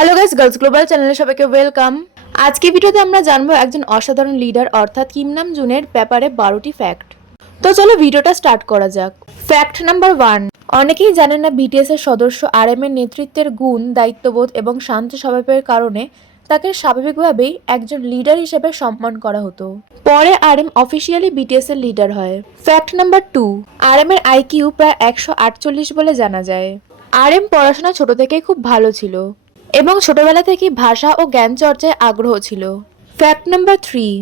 Hello guys, girls global চ্যানেলে সবাইকে welcome. আজকে ভিডিওতে আমরা জানবো একজন অসাধারণ লিডার অর্থাৎ কিম নাম জুনের ব্যাপারে 12টি ফ্যাক্ট। তো চলো ভিডিওটা স্টার্ট করা যাক। Fact number 1। অনেকেই জানেন না বিটিএস এর সদস্য আরএম এর নেতৃত্বের গুণ, দায়িত্ববোধ এবং শান্ত স্বভাবের কারণে তাকে স্বাভাবিকভাবেই একজন লিডার হিসেবে সম্মান করা হতো। পরে আরএম অফিসিয়ালি বিটিএস এর লিডার হয়। Fact number 2। আরএম এর আইকিউ প্রায় 148 বলে জানা যায়। আরএম পড়াশোনা ছোট থেকেই খুব ভালো ছিল এবং ছোটবেলা থেকেই ভাষা ও জ্ঞান চর্চায় আগ্রহ ছিল। Fact number 3।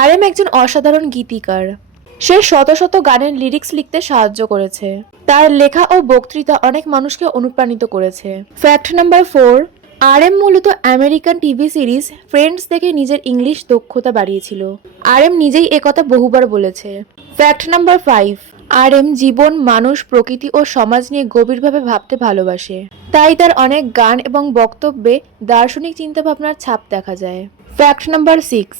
আরএম একজন অসাধারণ গীতিকার। সে শত শত গানের লিরিক্স লিখতে সাহায্য করেছে। তার লেখা ও বক্তৃতা অনেক মানুষকে অনুপ্রাণিত করেছে। Fact number 4। আরএম মূলত আমেরিকান টিভি সিরিজ ফ্রেন্ডস দেখে নিজের ইংলিশ দক্ষতা বাড়িয়েছিল। আরএম নিজেই একথা বহুবার বলেছে। Fact number 5। আরএম জীবন, মানুষ, প্রকৃতি ও সমাজ নিয়ে গভীরভাবে ভাবতে ভালোবাসে। তাই তার অনেক গান এবং বক্তব্যে দার্শনিক চিন্তাভাবনার ছাপ দেখা যায়। Fact number 6।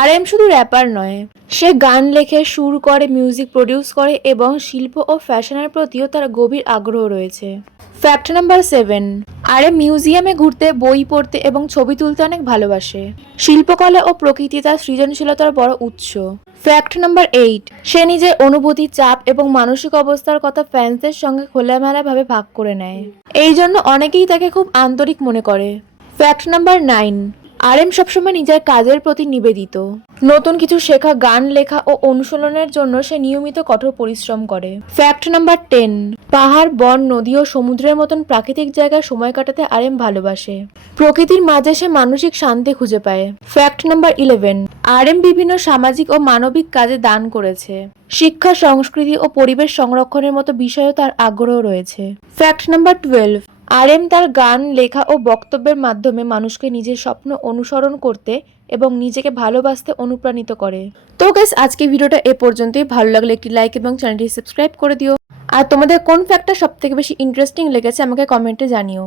আরএম শুধু র্যাপার নয়, সে গান লেখে, সুর করে, মিউজিক প্রডিউস করে এবং শিল্প ও ফ্যাশনের প্রতিও তার গভীর আগ্রহ রয়েছে। Fact number 7। আরএম মিউজিয়ামে ঘুরতে, বই পড়তে এবং ছবি তুলতে অনেক ভালোবাসে। শিল্পকলা ও প্রকৃতি তার সৃজনশীলতার বড় উৎস। Fact number 8। সে নিজের অনুভূতি, চাপ এবং মানসিক অবস্থার কথা ফ্যান্সদের সঙ্গে খোলামেলাভাবে ভাগ করে নেয়। এই জন্য অনেকেই তাকে খুব আন্তরিক মনে করে। Fact number 9। আরএম সবসময় নিজের কাজের প্রতি নিবেদিত। নতুন কিছু শেখা, গান লেখা ও অনুশীলনের জন্য সে নিয়মিত কঠোর পরিশ্রম করে। Fact number 10। পাহাড়, বন, নদী ও সমুদ্রের মতন প্রাকৃতিক জায়গায় সময় কাটাতে আরএম ভালোবাসে। প্রকৃতির মাঝে সে মানসিক শান্তি খুঁজে পায়। Fact number 11। আরএম বিভিন্ন সামাজিক ও মানবিক কাজে দান করেছে। শিক্ষা, সংস্কৃতি ও পরিবেশ সংরক্ষণের মতো বিষয়েও তার আগ্রহ রয়েছে। Fact number 12। আরএম তার গান, লেখা ও বক্তব্যের মাধ্যমে মানুষকে নিজের স্বপ্ন অনুসরণ করতে এবং নিজেকে ভালোবাসতে অনুপ্রাণিত করে। তো গাইস, আজকে ভিডিওটা এ পর্যন্তই। ভালো লাগলে একটি লাইক এবং চ্যানেলটি সাবস্ক্রাইব করে দিও। আর তোমাদের কোন ফ্যাক্টটা সবথেকে বেশি ইন্টারেস্টিং লেগেছে আমাকে কমেন্টে জানিও।